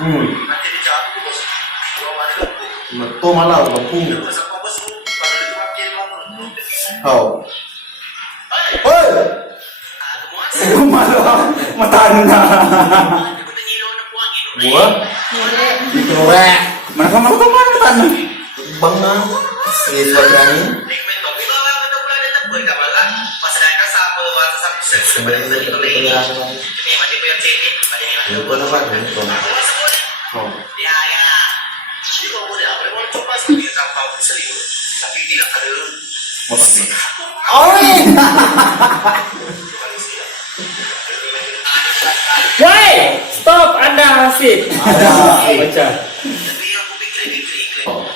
Nanti dicabut bos. Gua mana gabung. To malah kampung. Terus apa bos? Pada dipakai bangun. Kau. Oi. Malah matanda. Gua itu rek. Mana kamu matanda? Bangna. Si berani. Woi, stop Anda Hasib. Baca.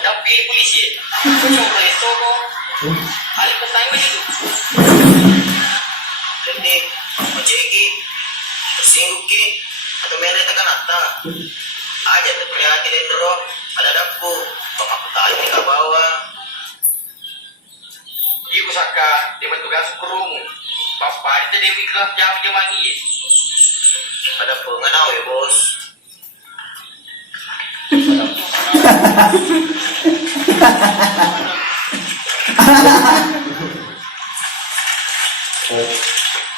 Tapi polisi, coba itu kok. Alih pertanyaan itu. Jadi, macam ini, tersinggung ki, atau mereka tekan atta. Aja terperiak kita itu ada dapur, aku tahu di bawah. Ibu saka, dia bertugas kurung. Bapak itu dia mikir jam mangi. Ada pengenau ya bos.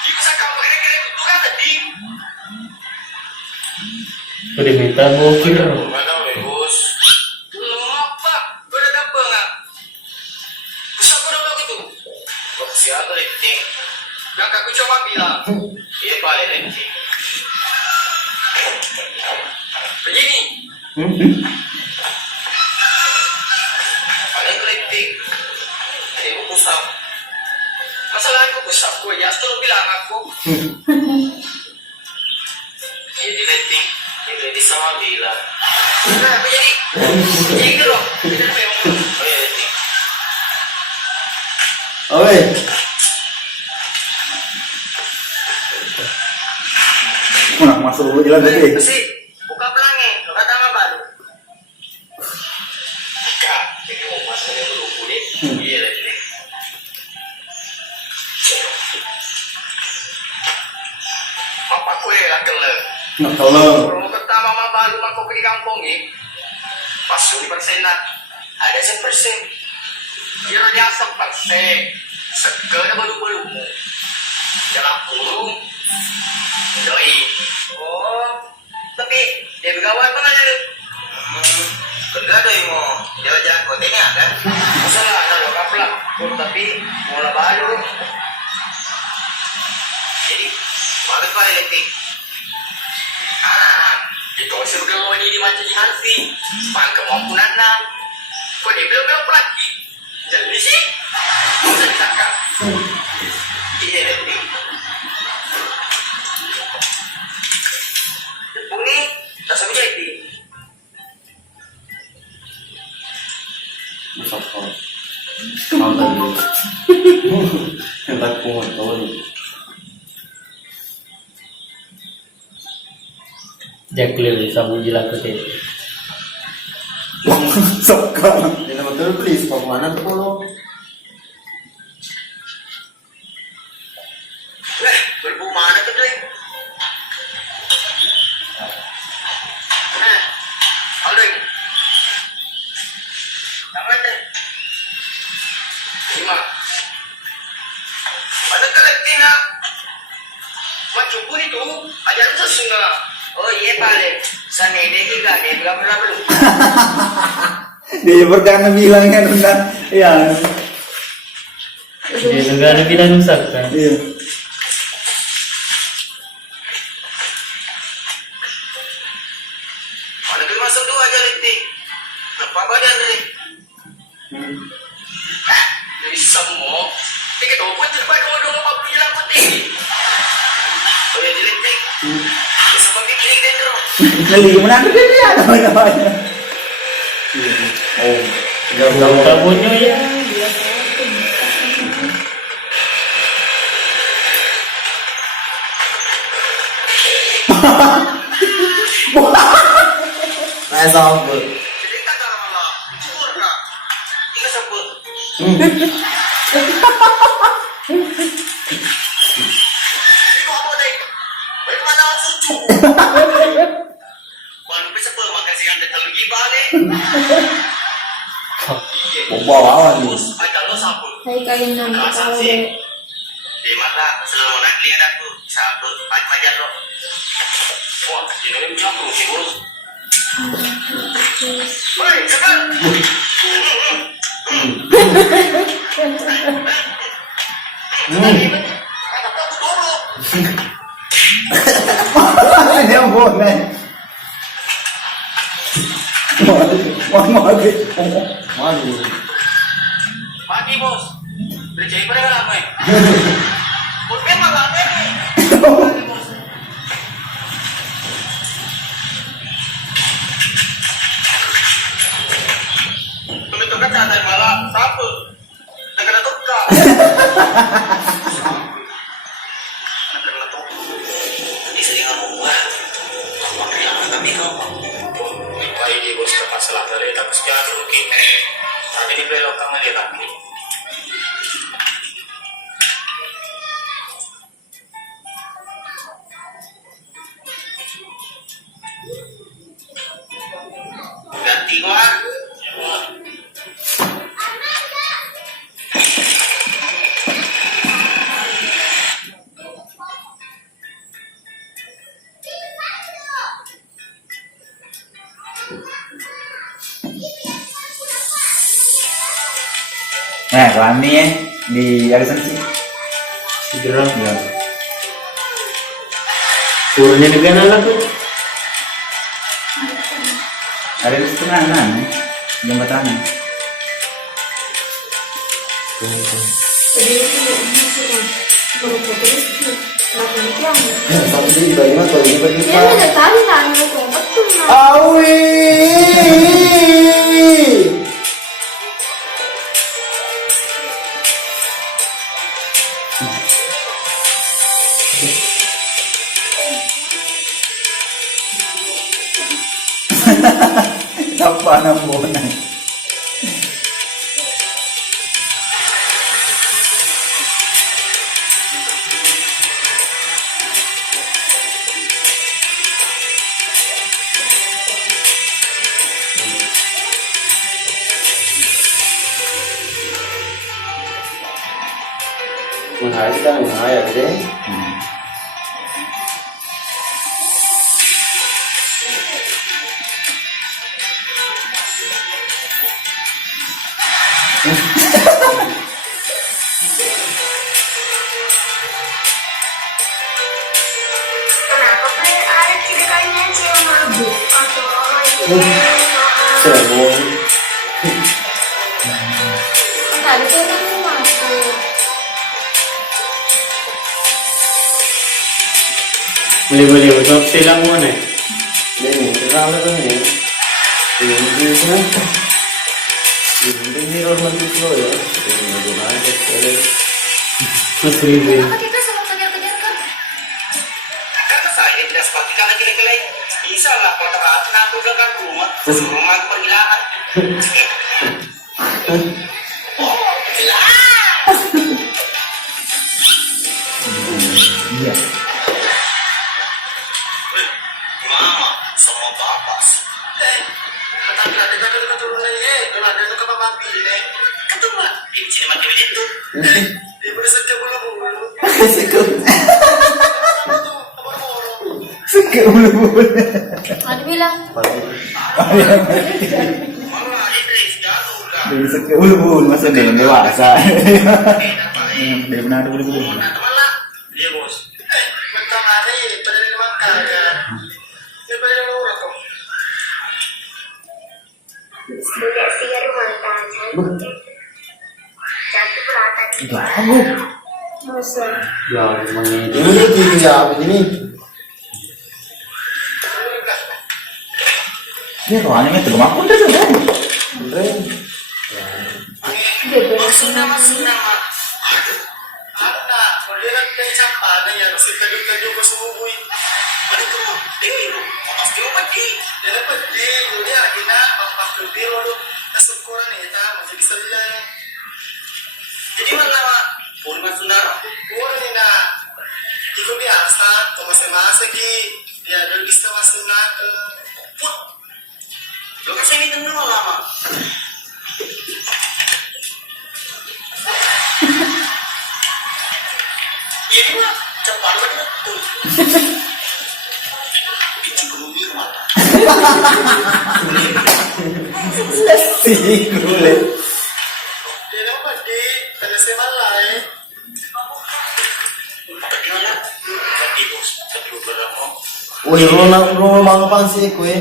Ibu saka mereka bertugas tadi. Udah minta bokir. Pengenau ya bos. Lemah pak, udah dapet nggak? Bisa kurang begitu. Kok siapa rating? Yang aku coba bilang, dia paling rating. Begini. Ada kritik. Ada yang kusap. Masalah aku kusap gue ya, setelah bilang aku. Dia di rating. Dia rating sama bilang. Nah, apa jadi? Jadi loh. Jadi memang. Oh ya rating. Oi. Mana masuk jalan tadi? Besi, buka pelangi, lo kata apa lu? Buka, ini mau masuk yang dulu kulit. Iya lagi. Papa kue lah kelep. Nak tolong. Kalau kata mama baru mak kopi di kampung ni, pas di persena ada 1%. Kira dia 1%. Sekedar baru-baru. Jalan kurung. Doi. Oh, tapi dia bergawan apa nggak ada? Kerja doi mo. Dia jago ini ada. Masalah ada lo kapla. Tapi mula baru. Jadi, bagus pak elektrik. Itu hasil bergawan ini macam Hansi. Pangkem maupun anak. Kok dia belum lagi? Jadi sih, bisa disangka. Iya elektrik. Ini tak sampai jadi. Masuk kau. Kau tadi. Hendak pungut kau ni. Jakle sabu jila kete. Masuk kau. Jangan betul please. Kau mana tu kalau? Berbu mana tu deh? Alden. Jangan deh. Lima. Ada kolektif nak. Macam pun itu, ajar sesunga. Oh iya paling. Sana dia juga dia berapa belum? Dia pernah bilangnya tentang ya. Dia negara bilang rusak kan. Iya. Ada masuk dua aja letik. Apa badan ni? Jadi semua. Tiga dua pun terbaik kalau dua apa punya lampu tinggi. Oh ya letik. Sebab bikin dia terus. Lagi mana tu dia ada namanya. Oh, Tahu tabunya ya. Saya sambut. Jadi tak kalau malah. Syukur nak. Tiga sebut. Ini apa dek? Baik mana sucu? Kalau sa pemakan siang dan terlalu balik. Bawa nih. Ada lo sapu. Hai kain nang ketawa deh. Di mata selalu nak lihat aku sapu pajar lo. Wah, ini ni macam tu sih bos. Hei, cepat. Ini yang boleh. Mati. Mati bos. Percaya pada lama eh. Bos memang lama ni. Pembentukan santai malah siapa? Negara Turka. Negara Turka. Ini sering ngomong. Ngomong yang kami ngomong. Wah ini bos tepat salah dari tapi sekian rugi. Tapi ini belok kamu dia lagi. Ganti gua. Nah, kami ya di Arisan sih. Segera. Ya. Turunnya juga nalak tuh. Ada di setengah kan? Jembatan. Jadi itu baru terus kenapa dibilang? Satu di bagaimana tuh? Di Dia bagaimana? udah tahu nanya itu betul nah. Awi. Apa namanya? Menghasilkan ya deh. Kenapa sih ada ceritanya sih yang mabuk atau orang itu? Serem. Tadi tuh kan masuk. Boleh usap silang mo na. Ini terang lah kan ya. Ini kan. Ini orang itu loh ya. Ini bagaimana sih? Mas Ribe. Kenapa kita selalu kejar-kejar kan? Karena saya tidak seperti kalian gila-gila. Bisa lah kontrakan aku gagal rumah. Rumah perhilangan. Oh, jelas. Iya. Mama, sama bapak. Tapi ada keturunan ya. Kalau ada itu kapapampi ini. Ketemu. Ini sini mati begitu. Dia berseke bulu-bulu. Suka bulu-bulu. Ada bilang. Mama, Idris, jatuh dah. Dari suka bulu-bulu masa dia dewasa. Enak baik. Dia benar ada bulu-bulu. Nah, teman lah. Iya, bos. Bentar hari, pada di makan kan. Ini pada di rumah kok. Sudah tiga rumah tangga. Satu pelatan. Gagu. Masa. Ya, memang Ini tuh tiga apa ini? Ini ruangannya itu rumah pun dah sudah. Beneran. Nama. Aduh. Ada. Dia nak kaya campak na yan. Kasi tayo ko sumubui. Ano ito mo? Dino. Mas di mo pati. Dia dapat di. Yuli akin na. Magpapil biro. Nasukuran eh. Masih bisa bilang. Jadi mana pun masuna. Pun ni na. Iko biasa. Tumasema sige. Dia ada bisa masuna. Put. Ini mah cepat banget tuh. Itu belum di rumah. Si kulit. Dia apa di tengah semalai. Gimana? Tapi bos, tapi berapa? Woi, rumah apaan sih kue?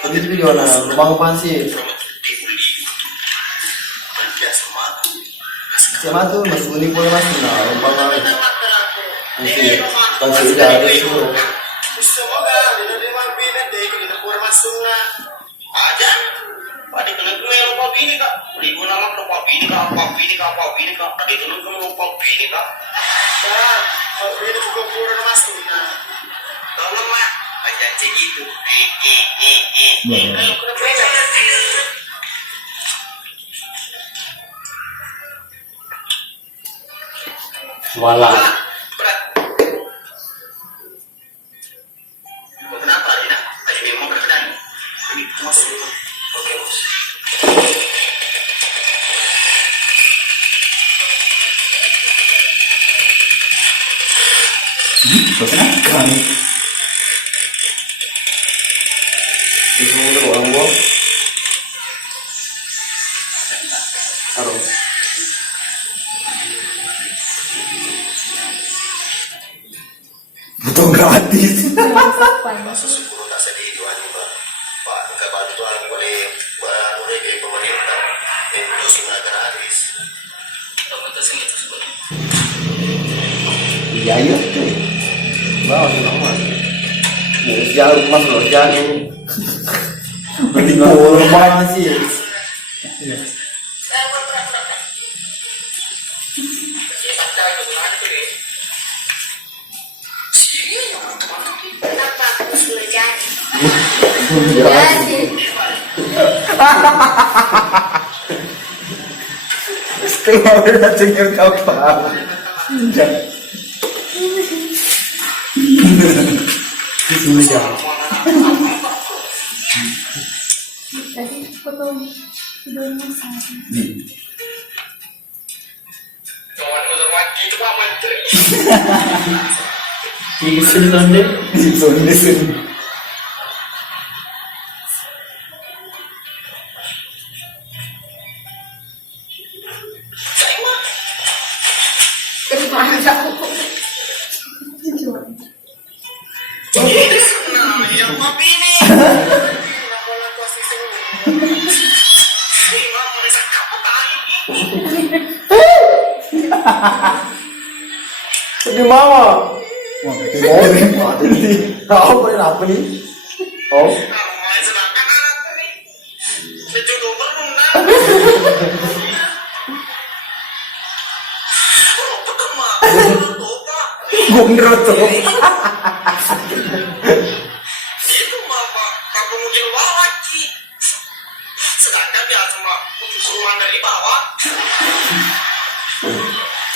Tadi itu gimana? Rumah apaan sih? Siapa tuh mas kuning boleh mas? Nah, rumah apa? Masih, masih udah ada semua. Semoga dina bini deh dina kurang masuk na. Aja. Pada kena gue lupa bini kak. Beli gue nama lupa bini kak. Tadi kena gue lupa bini kak. Nah, kalau bini juga kurang masuk na. Tolong mak, aja cek itu. Kalau kurang beda. Walah. Berat. Kenapa Dina? Tadi memang berkedan. Ini masuk dulu. Oke bos. Kan? Itu udah orang gua. Harus. Butuh gratis. Sepuluh tak sedih tuan Pak. Kapan tuan boleh baru lagi pemerintah itu sudah gratis. Betul sih itu sebut. Iya iya tuh. Bawa sih nama. Jarum mas loh jarum. Mending rumah sih. Kenapa aku sudah jadi? Setengah udah cengar kapal. Sudah. Tadi foto videonya sama. Kawan berwajib itu apa itu? Isin sonde. Sonde sen. Nah, yang apa ini? Kenapa laku asli semua? Ini mah mereka kapan ini? Di mana? Wah, itu mau nih. Tahu apa nih? Oh. Nah, sedangkan aku nih sejodoh belum nah. Oh, betul mah. Gondrot tuh. Itu mah Pak, kamu mungkin lagi. Sedangkan dia cuma rumah dari bawah.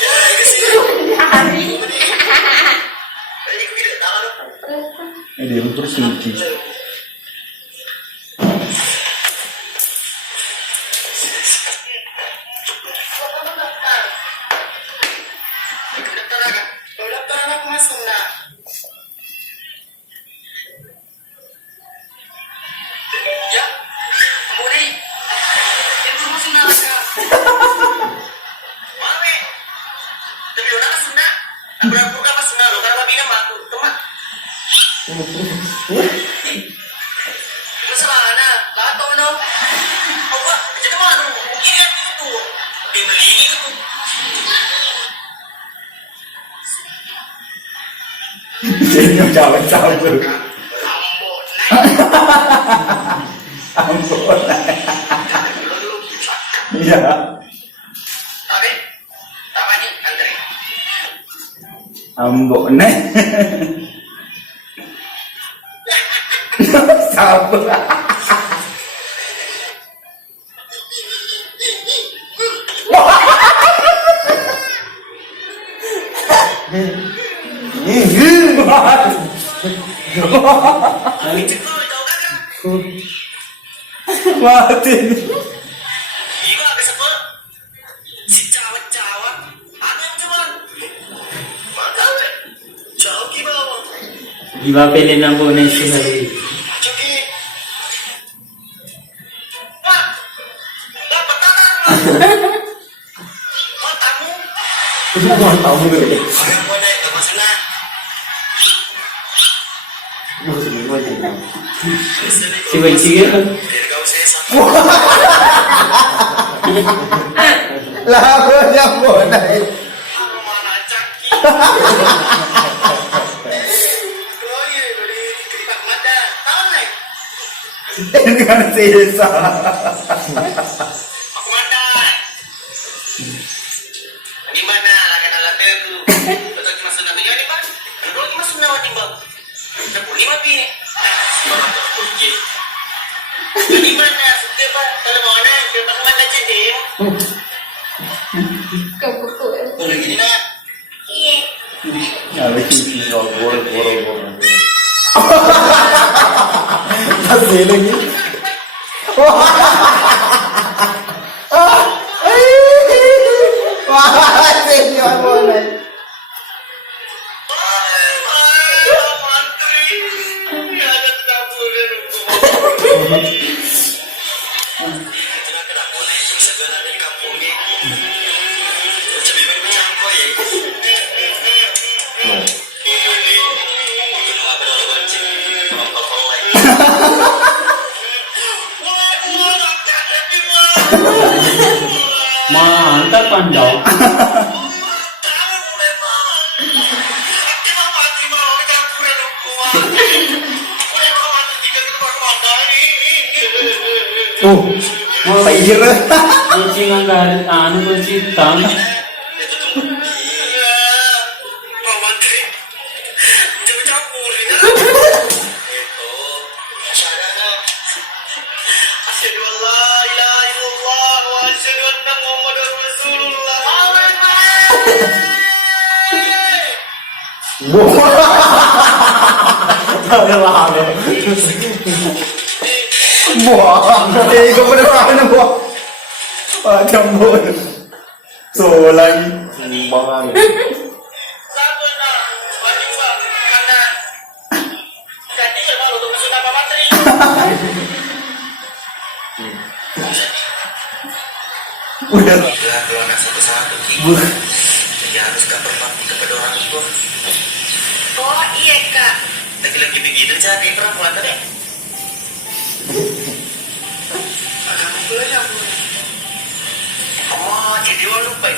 Ya, ini sih. Ini tidak tahu. Ini yang terus suci. Pendaftaran aku masuk nak. Ya, boleh. Itu masuk nak. Mame. Tapi orang masuk nak. Berapa orang masuk nak? Kalau babi nama aku, teman. Masalah mana? Lato no. Awak, macam mana? Mungkin itu. Beli itu. Jadi jalan cabut. Ampun. Iya. Tapi, apa ni? Antri. Ambon nih. Sabar. Mati. Iya, ada sebel. Si cawat-cawat. Apa yang cuman? Makanya. Jauh gimana? Gimapelin ang bunay sinari. Cuki. Wah. Dapat tangan. Matamu. Tamu deh. Ayo mau naik ke sana. Si Wajigir. Biar kau sesa. Lah, yang bonai. Mana caki? Oh iya, dari Pak Mada. Tahu naik? Dengan sisa. Pak Mada. Gimana? Lakan alat itu. Betul cuma senang dia nih, Pak. Kalau cuma senang nih, Bang. Cepul lima pi. Sekarang terkunci. Gimana? Suka, Pak. Kalau mau naik, ke Pak Mada cedek. Kapuko. Udah gini nak. Iya. Ya, lagi boro. Masih lagi. Wah, senior bonai. Mantap pandau. Pair. Kucing ang galit anu kucing tang. Buah, ikaw pa naman na buah. Pagambon. So, lagi. Bangang. Udah. Kalau anak satu-satu, jadi harus gak berbakti kepada orang tua. Oh iya kak. Lagi begitu jadi perempuan tadi. Agak mulai ya. Kamu jadi lupa.